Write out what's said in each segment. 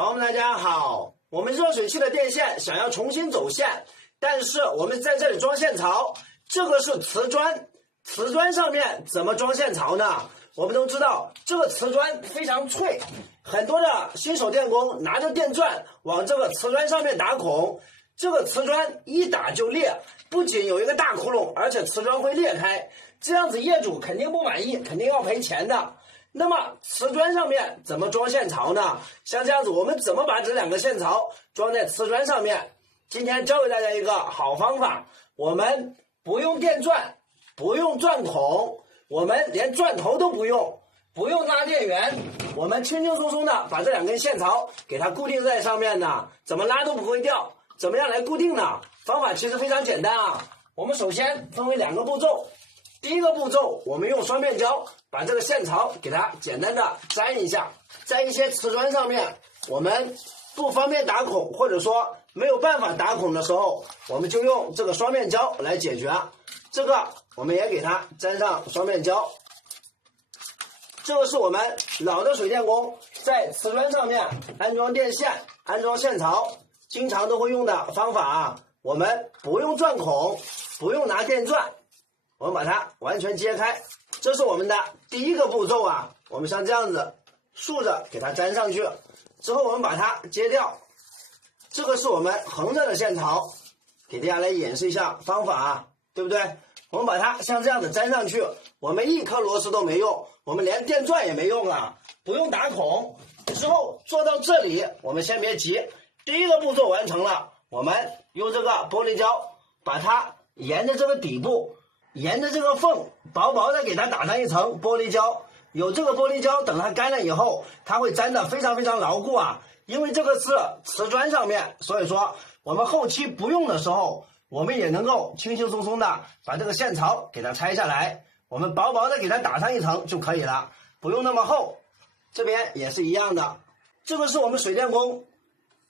朋友们，大家好。我们热水器的电线想要重新走线，但是我们在这里装线槽，这个是瓷砖，瓷砖上面怎么装线槽呢？我们都知道这个瓷砖非常脆，很多的新手电工拿着电钻往这个瓷砖上面打孔，这个瓷砖一打就裂，不仅有一个大窟窿，而且瓷砖会裂开，这样子业主肯定不满意，肯定要赔钱的。那么瓷砖上面怎么装线槽呢？像这样子，我们怎么把这两个线槽装在瓷砖上面？今天教给大家一个好方法，我们不用电钻，不用钻孔，我们连钻头都不用，不用拉电源，我们轻轻松松的把这两根线槽给它固定在上面呢，怎么拉都不会掉。怎么样来固定呢？方法其实非常简单啊。我们首先分为两个步骤。第一个步骤，我们用双面胶把这个线槽给它简单的粘一下，在一些瓷砖上面我们不方便打孔，或者说没有办法打孔的时候，我们就用这个双面胶来解决。这个我们也给它粘上双面胶。这个是我们老的水电工在瓷砖上面安装电线、安装线槽经常都会用的方法啊。我们不用钻孔，不用拿电钻，我们把它完全揭开，这是我们的第一个步骤啊。我们像这样子竖着给它粘上去，之后我们把它揭掉。这个是我们横着的线槽，给大家来演示一下方法啊，对不对？我们把它像这样子粘上去，我们一颗螺丝都没用，我们连电钻也没用了，不用打孔。之后做到这里，我们先别急，第一个步骤完成了，我们用这个玻璃胶把它沿着这个底部，沿着这个缝薄薄的给它打上一层玻璃胶。有这个玻璃胶，等它干了以后，它会粘得非常非常牢固啊。因为这个是瓷砖上面，所以说我们后期不用的时候，我们也能够轻轻松松的把这个线槽给它拆下来，我们薄薄的给它打上一层就可以了，不用那么厚。这边也是一样的，这个是我们水电工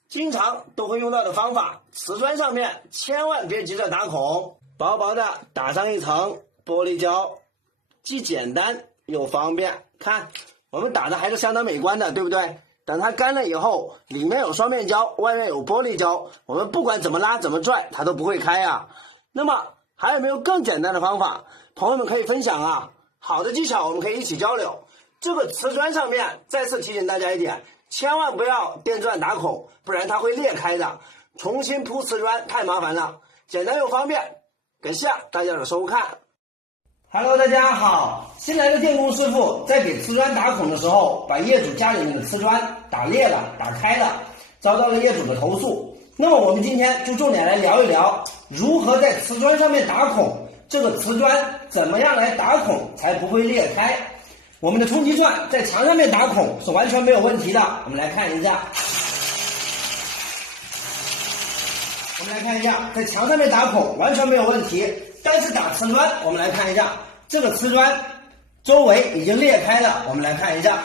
经常都会用到的方法。瓷砖上面千万别急着打孔，薄薄的打上一层玻璃胶，既简单又方便。看我们打的还是相当美观的，对不对？等它干了以后，里面有双面胶，外面有玻璃胶，我们不管怎么拉怎么拽它都不会开啊。那么还有没有更简单的方法？朋友们可以分享啊，好的技巧我们可以一起交流。这个瓷砖上面再次提醒大家一点，千万不要电钻打孔，不然它会裂开的。重新铺瓷砖太麻烦了，简单又方便。感谢大家的收看。Hello， 大家好。新来的电工师傅在给瓷砖打孔的时候，把业主家里面的瓷砖打裂了、打开了，遭到了业主的投诉。那么我们今天就重点来聊一聊，如何在瓷砖上面打孔，这个瓷砖怎么样来打孔才不会裂开。我们的冲击钻在墙上面打孔是完全没有问题的。我们来看一下，在墙上面打孔完全没有问题。但是打瓷砖，我们来看一下，这个瓷砖周围已经裂开了。我们来看一下，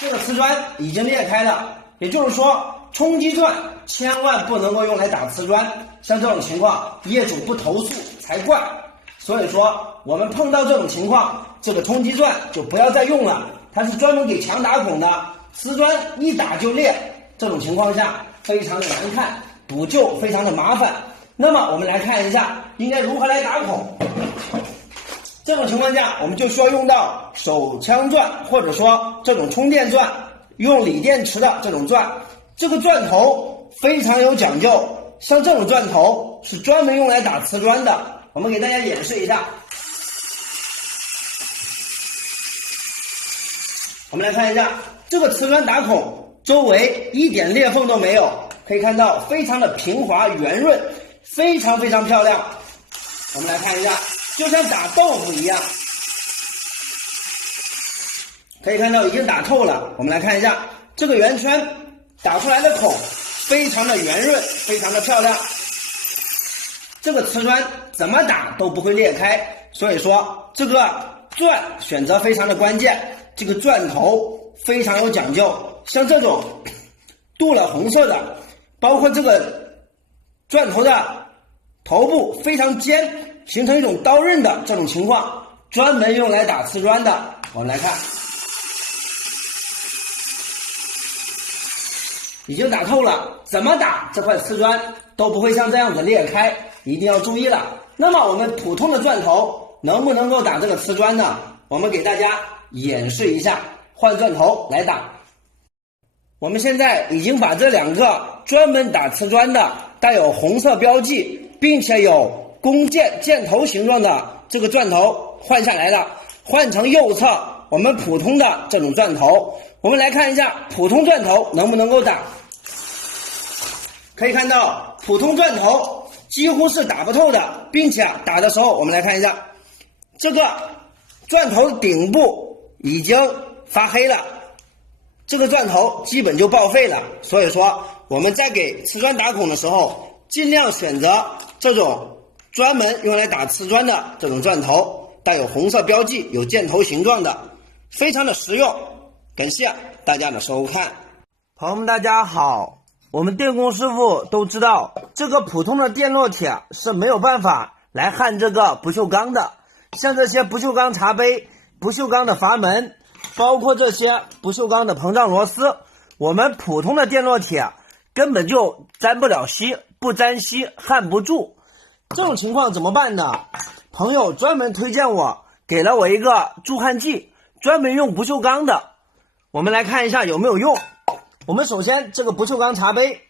这个瓷砖已经裂开了，也就是说，冲击钻千万不能够用来打瓷砖。像这种情况，业主不投诉才怪。所以说，我们碰到这种情况，这个冲击钻就不要再用了，它是专门给墙打孔的，瓷砖一打就裂，这种情况下非常的难看，补救非常的麻烦。那么我们来看一下应该如何来打孔。这种情况下我们就需要用到手枪钻，或者说这种充电钻，用锂电池的这种钻。这个钻头非常有讲究，像这种钻头是专门用来打瓷砖的。我们给大家演示一下，我们来看一下这个瓷砖打孔周围一点裂缝都没有，可以看到非常的平滑圆润，非常非常漂亮。我们来看一下，就像打豆腐一样，可以看到已经打透了。我们来看一下这个圆圈打出来的孔非常的圆润，非常的漂亮。这个瓷砖怎么打都不会裂开，所以说这个钻选择非常的关键。这个钻头非常有讲究，像这种镀了红色的，包括这个钻头的头部非常尖，形成一种刀刃的这种情况，专门用来打瓷砖的。我们来看，已经打透了，怎么打这块瓷砖都不会像这样子裂开，一定要注意了。那么我们普通的钻头能不能够打这个瓷砖呢？我们给大家演示一下，换钻头来打。我们现在已经把这2个专门打瓷砖的带有红色标记，并且有弓箭头形状的这个钻头换下来了，换成右侧我们普通的这种钻头。我们来看一下普通钻头能不能够打。可以看到普通钻头几乎是打不透的，并且打的时候我们来看一下，这个钻头顶部已经发黑了，这个钻头基本就报废了。所以说我们在给瓷砖打孔的时候，尽量选择这种专门用来打瓷砖的这种钻头，带有红色标记，有箭头形状的，非常的实用。感谢大家的收看。朋友们大家好，我们电工师傅都知道，这个普通的电烙铁是没有办法来焊这个不锈钢的，像这些不锈钢茶杯、不锈钢的阀门，包括这些不锈钢的膨胀螺丝，我们普通的电烙铁根本就沾不了锡，不沾锡焊不住。这种情况怎么办呢？朋友专门推荐我，给了我一个助焊剂，专门用不锈钢的。我们来看一下有没有用。我们首先这个不锈钢茶杯，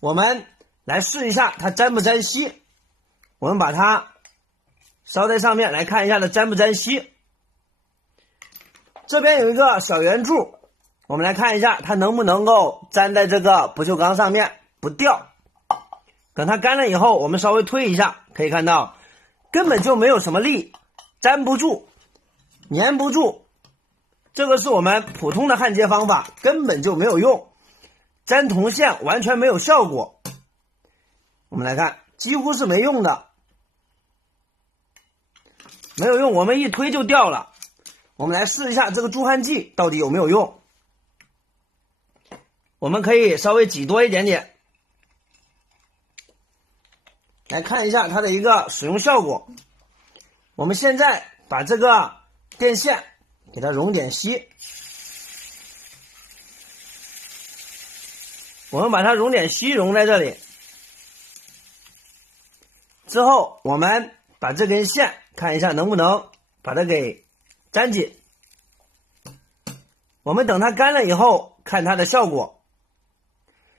我们来试一下它沾不沾锡。我们把它烧在上面，来看一下它沾不沾锡。这边有一个小圆柱，我们来看一下它能不能够粘在这个不锈钢上面不掉。等它干了以后，我们稍微推一下，可以看到根本就没有什么力，粘不住，粘不住。这个是我们普通的焊接方法，根本就没有用，粘铜线完全没有效果。我们来看，几乎是没用的，没有用，我们一推就掉了。我们来试一下这个助焊剂到底有没有用。我们可以稍微挤多一点点，来看一下它的一个使用效果。我们现在把这个电线给它溶点锡，我们把它溶点锡溶在这里之后，我们把这根线看一下能不能把它给粘紧。我们等它干了以后看它的效果。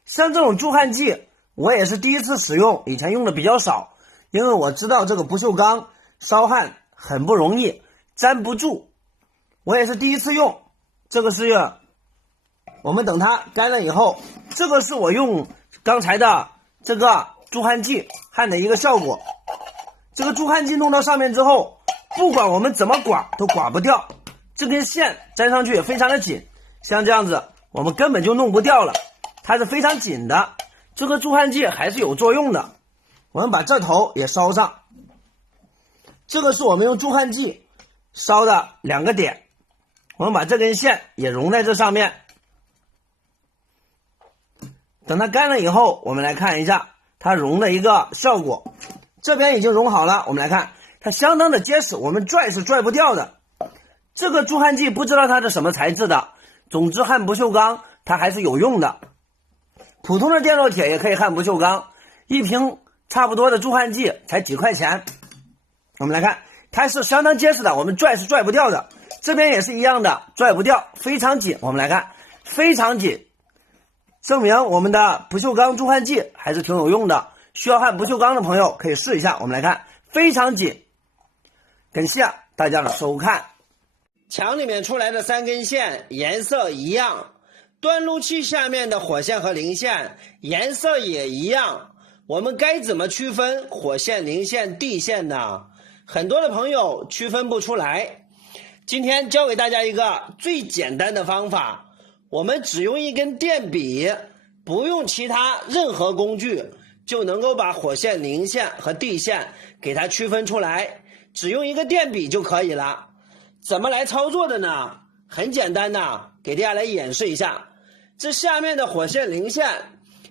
像这种助焊剂我也是第一次使用，以前用的比较少，因为我知道这个不锈钢烧焊很不容易，粘不住，我也是第一次用。这个是我们等它干了以后，这个是我用刚才的这个助焊剂焊的一个效果。这个助焊剂弄到上面之后，不管我们怎么刮都刮不掉，这根线粘上去也非常的紧，像这样子我们根本就弄不掉了，它是非常紧的。这个助焊剂还是有作用的。我们把这头也烧上，这个是我们用助焊剂烧的2个点，我们把这根线也融在这上面。等它干了以后，我们来看一下它融的一个效果。这边已经融好了，我们来看它相当的结实，我们拽是拽不掉的。这个助焊剂不知道它是什么材质的，总之焊不锈钢它还是有用的。普通的电烙铁也可以焊不锈钢，一瓶差不多的助焊剂才几块钱。我们来看它是相当结实的，我们拽是拽不掉的。这边也是一样的，拽不掉，非常紧。我们来看非常紧，证明我们的不锈钢助焊剂还是挺有用的。需要焊不锈钢的朋友可以试一下。我们来看非常紧。感谢大家的收看。墙里面出来的3根线颜色一样，端路器下面的火线和零线颜色也一样，我们该怎么区分火线、零线、地线呢？很多的朋友区分不出来。今天教给大家一个最简单的方法，我们只用一根电笔，不用其他任何工具，就能够把火线、零线和地线给它区分出来，只用一个电笔就可以了。怎么来操作的呢？很简单的，给大家来演示一下。这下面的火线、零线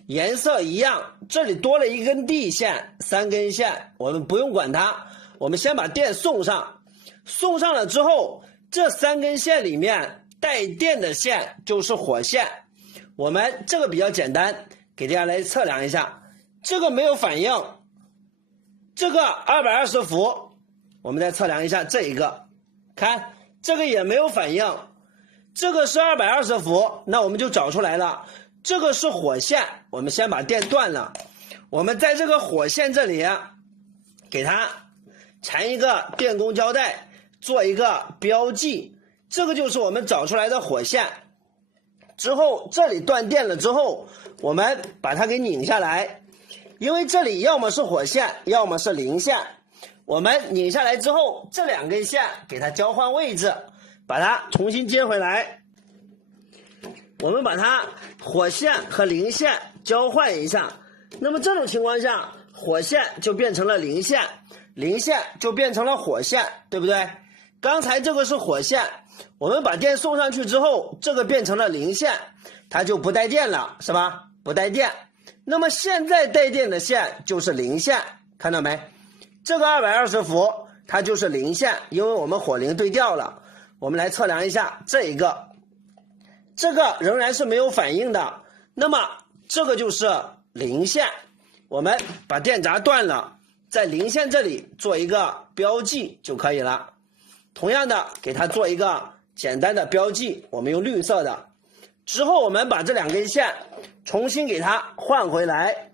颜色一样，这里多了一根地线，3根线，我们不用管它，我们先把电送上。送上了之后，这3根线里面带电的线就是火线，我们这个比较简单，给大家来测量一下，这个没有反应，这个220伏，我们再测量一下这一个，看这个也没有反应，这个是220伏，那我们就找出来了，这个是火线，我们先把电断了，我们在这个火线这里给它缠一个电工胶带，做一个标记，这个就是我们找出来的火线。之后这里断电了之后，我们把它给拧下来，因为这里要么是火线，要么是零线，我们拧下来之后，这两根线给它交换位置，把它重新接回来。我们把它火线和零线交换一下，那么这种情况下，火线就变成了零线，零线就变成了火线，对不对？刚才这个是火线，我们把电送上去之后，这个变成了零线，它就不带电了，是吧？不带电。那么现在带电的线就是零线，看到没？这个220伏它就是零线，因为我们火零对调了。我们来测量一下这一个，这个仍然是没有反应的，那么这个就是零线，我们把电闸断了，在零线这里做一个标记就可以了。同样的，给它做一个简单的标记，我们用绿色的。之后我们把这两根线重新给它换回来，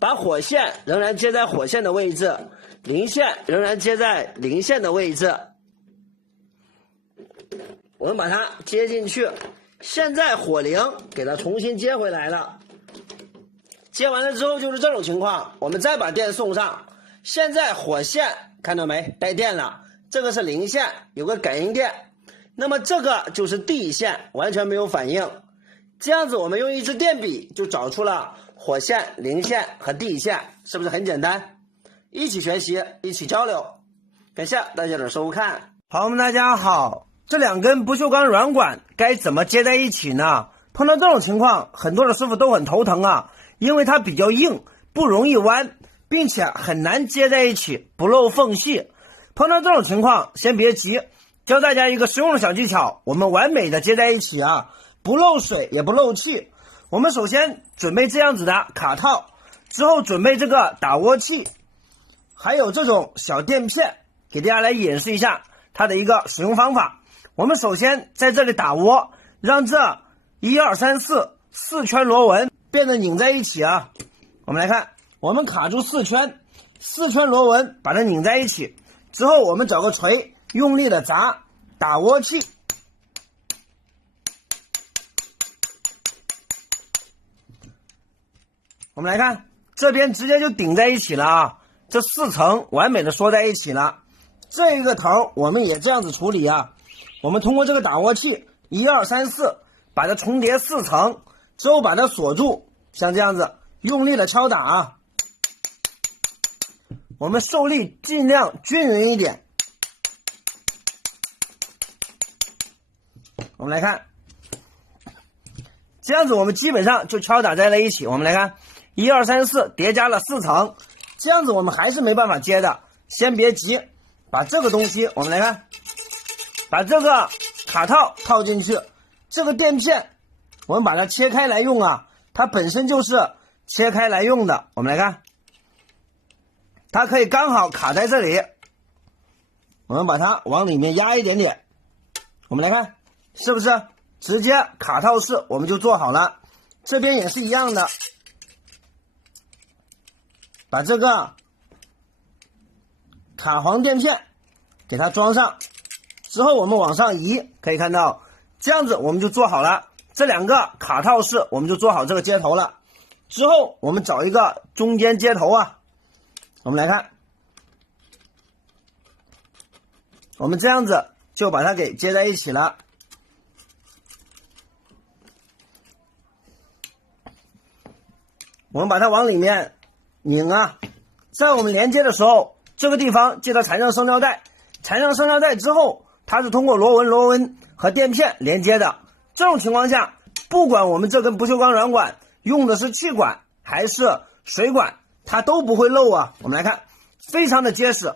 把火线仍然接在火线的位置，零线仍然接在零线的位置，我们把它接进去。现在火零给它重新接回来了，接完了之后就是这种情况，我们再把电送上。现在火线看到没？带电了，这个是零线，有个感应电，那么这个就是地线，完全没有反应。这样子我们用一支电笔就找出了火线、零线和地线，是不是很简单？一起学习，一起交流。感谢大家的收看。好，我们大家好，这两根不锈钢软管该怎么接在一起呢？碰到这种情况，很多的师傅都很头疼啊，因为它比较硬，不容易弯，并且很难接在一起，不漏缝隙。碰到这种情况，先别急，教大家一个实用的小技巧，我们完美的接在一起啊，不漏水也不漏气。我们首先准备这样子的卡套，之后准备这个打窝器，还有这种小垫片，给大家来演示一下它的一个使用方法。我们首先在这里打窝，让这1、2、3、4圈螺纹变得拧在一起啊。我们来看，我们卡住4圈螺纹，把它拧在一起。之后我们找个锤，用力的砸打窝器，我们来看这边直接就顶在一起了啊，这4层完美的缩在一起了。这一个头我们也这样子处理啊，我们通过这个打窝器1、2、3、4把它重叠4层之后把它锁住，像这样子用力的敲打啊，我们受力尽量均匀一点。我们来看，这样子我们基本上就敲打在了一起。我们来看1、2、3、4叠加了4层，这样子我们还是没办法接的，先别急，把这个东西我们来看，把这个卡套套进去，这个垫片我们把它切开来用啊，它本身就是切开来用的。我们来看，它可以刚好卡在这里，我们把它往里面压一点点，我们来看是不是直接卡套式我们就做好了。这边也是一样的，把这个卡簧垫片给它装上之后，我们往上移，可以看到这样子我们就做好了这两个卡套式，我们就做好这个接头了。之后我们找一个中间接头啊，我们来看，我们这样子就把它给接在一起了。我们把它往里面拧啊，在我们连接的时候，这个地方记得缠上升胶带，缠上升胶带之后，它是通过螺纹和垫片连接的。这种情况下，不管我们这根不锈钢软管用的是气管还是水管，它都不会漏啊。我们来看，非常的结实，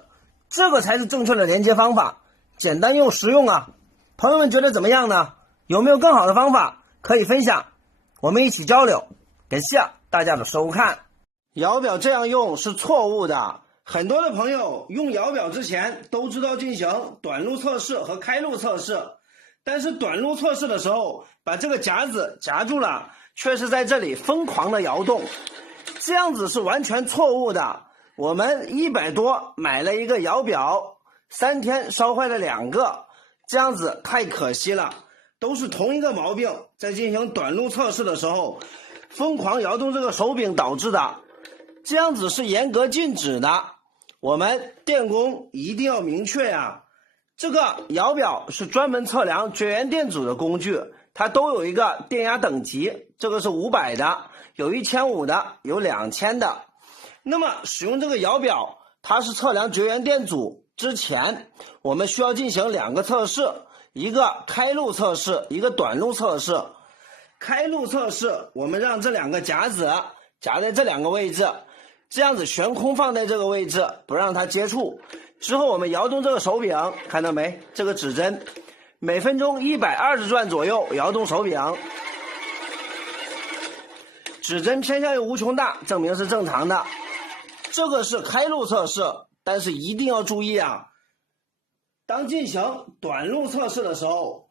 这个才是正确的连接方法，简单又实用啊。朋友们觉得怎么样呢？有没有更好的方法可以分享？我们一起交流。感谢大家的收看。摇表这样用是错误的，很多的朋友用摇表之前都知道进行短路测试和开路测试，但是短路测试的时候把这个夹子夹住了，却是在这里疯狂的摇动，这样子是完全错误的。我们100多买了一个摇表，3天烧坏了2个，这样子太可惜了。都是同一个毛病，在进行短路测试的时候疯狂摇动这个手柄导致的，这样子是严格禁止的。我们电工一定要明确呀，这个摇表是专门测量绝缘电阻的工具，它都有一个电压等级，这个是500的，有1500的，有2000的。那么使用这个摇表，它是测量绝缘电阻之前，我们需要进行2个测试，一个开路测试，一个短路测试。开路测试，我们让这2个夹子夹在这2个位置，这样子悬空放在这个位置，不让它接触。之后我们摇动这个手柄，看到没？这个指针每分钟120转左右摇动手柄，指针偏向于无穷大，证明是正常的。这个是开路测试，但是一定要注意啊，当进行短路测试的时候，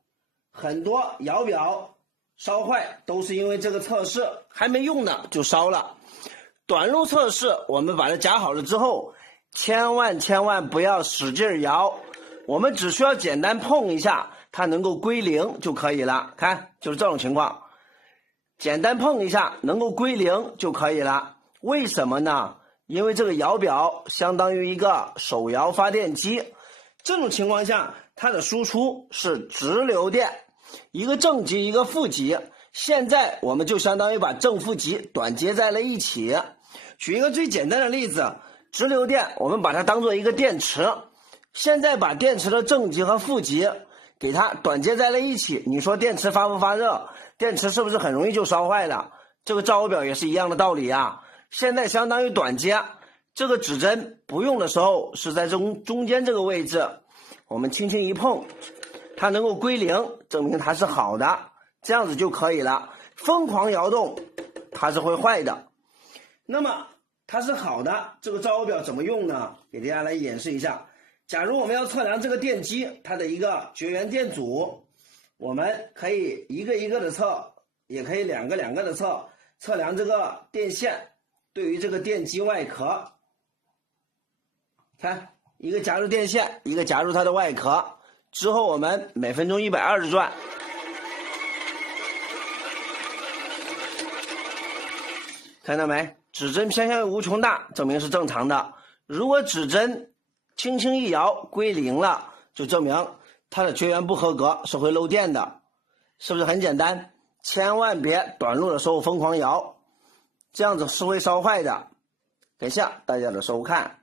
很多摇表烧坏都是因为这个测试还没用呢就烧了。短路测试我们把它夹好了之后，千万不要使劲摇，我们只需要简单碰一下，它能够归零就可以了。看，就是这种情况，简单碰一下能够归零就可以了。为什么呢？因为这个摇表相当于一个手摇发电机，这种情况下它的输出是直流电，一个正极一个负极，现在我们就相当于把正负极短接在了一起。举一个最简单的例子，直流电我们把它当做一个电池，现在把电池的正极和负极给它短接在了一起，你说电池发不发热？电池是不是很容易就烧坏了？这个照火表也是一样的道理啊。现在相当于短接，这个指针不用的时候是在中间这个位置，我们轻轻一碰，它能够归零，证明它是好的，这样子就可以了。疯狂摇动它是会坏的。那么它是好的，这个照火表怎么用呢？给大家来演示一下。假如我们要测量这个电机它的一个绝缘电阻，我们可以一个一个的测，也可以2个2个的测，测量这个电线对于这个电机外壳，看，一个夹入电线，一个夹入它的外壳，之后我们每分钟120转，看到没？指针偏向于无穷大，证明是正常的。如果指针轻轻一摇归零了，就证明它的绝缘不合格，是会漏电的，是不是很简单？千万别短路的时候疯狂摇，这样子是会烧坏的。感谢大家的收看。